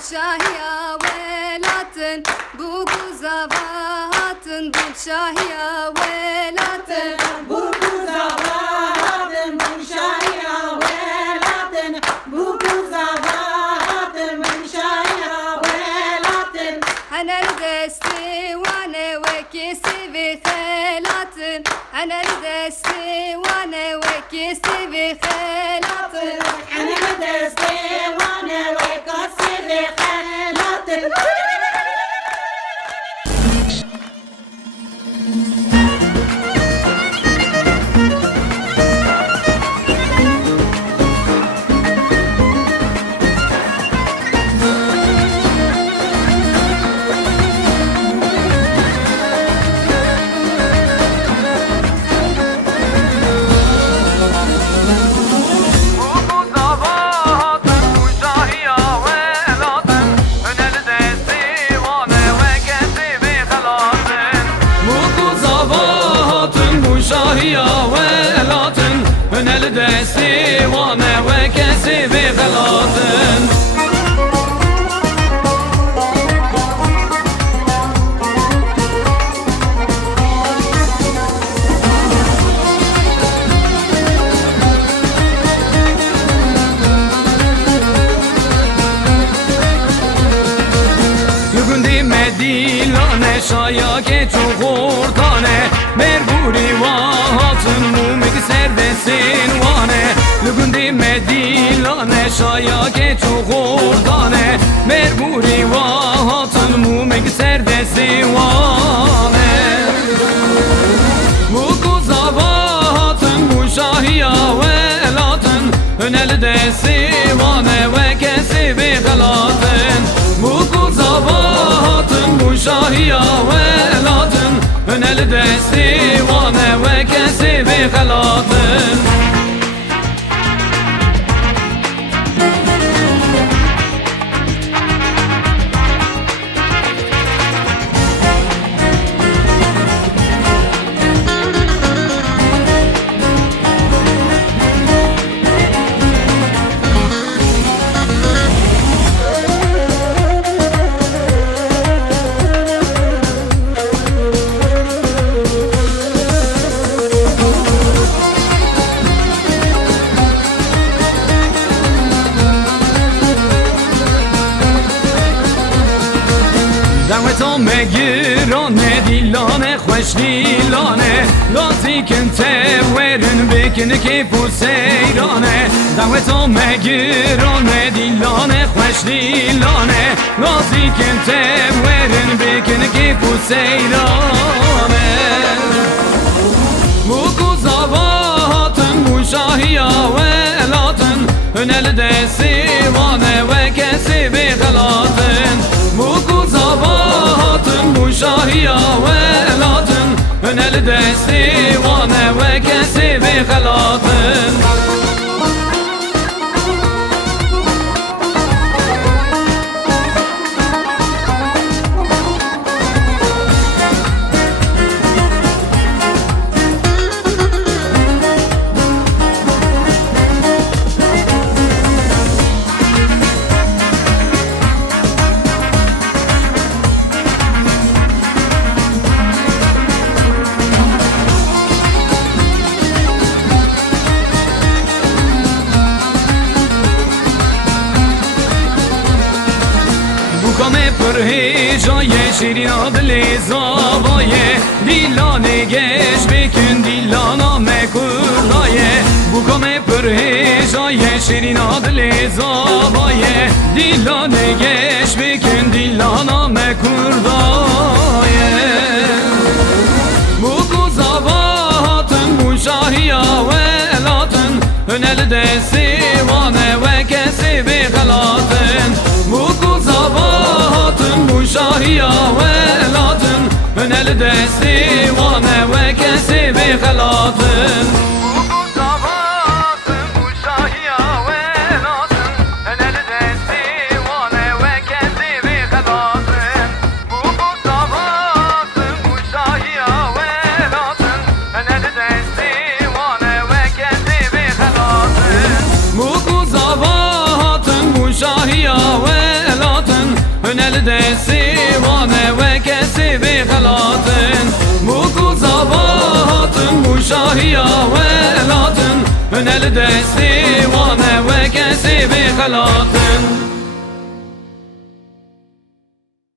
Şahiya velatın bu kuzavahatın bu şahiya velatın Bu kuzavahatın bu şahiya velatın Bu kuzavahatın bu şahiya velatın Hanel desti wane vekisi ve helatın Hanel desti wane vekisi ve helatın Ana deste vane ve kasire halatın شاهية ولاتن من الدسي وانا وكسي بغلاطن يقندي مديلانه شايا که چوغورتانه مربوری واهاتن مومک سردسین وانه لگندی مدیلانه شایا که چوغورتانه مربوری واهاتن مومک سردسین وانه موکو زواهاتن بو شاهیا ولاتن هنل دسی وانه و کسی بغلاتن موکو زواهاتن بو شاهیا ولاتن هنل دستی وانه و کسی بغلاتن دعوتو مگیرانه دیلانه خوش دیلانه لازی کن تورن بکن که پوسیرانه دعوتو مگیرانه دیلانه خوش دیلانه لازی کن تورن بکن که پوسیرانه موکو زواهاتن بو شاهیا ولاتن هنل دسی وانه و کسی بغلاتن موکو زواهاتن بو شاهیا ولاتن هنل دسی وانه و کسی بغلاتن بکامه پرهیجای شیرین دل زابای دیلانه گش بکن دیلانا مکردایه بکامه پرهیجای شیرین دل زابای دیلانه گش بکن دیلانا مکردایه بکو زباهاتن بو شاهیا ولاتن هنل دسی وانه و کسی بغلاتن بکو زباهاتن بو شاهیا ولاتن هنل دسی وانه و کسی بغلاتن شاهیا ولاتن Hüneli desti vane ve kesibi halatın Bu kuzabatın bu şahiya velatın Hüneli desti vane ve kesibi halatın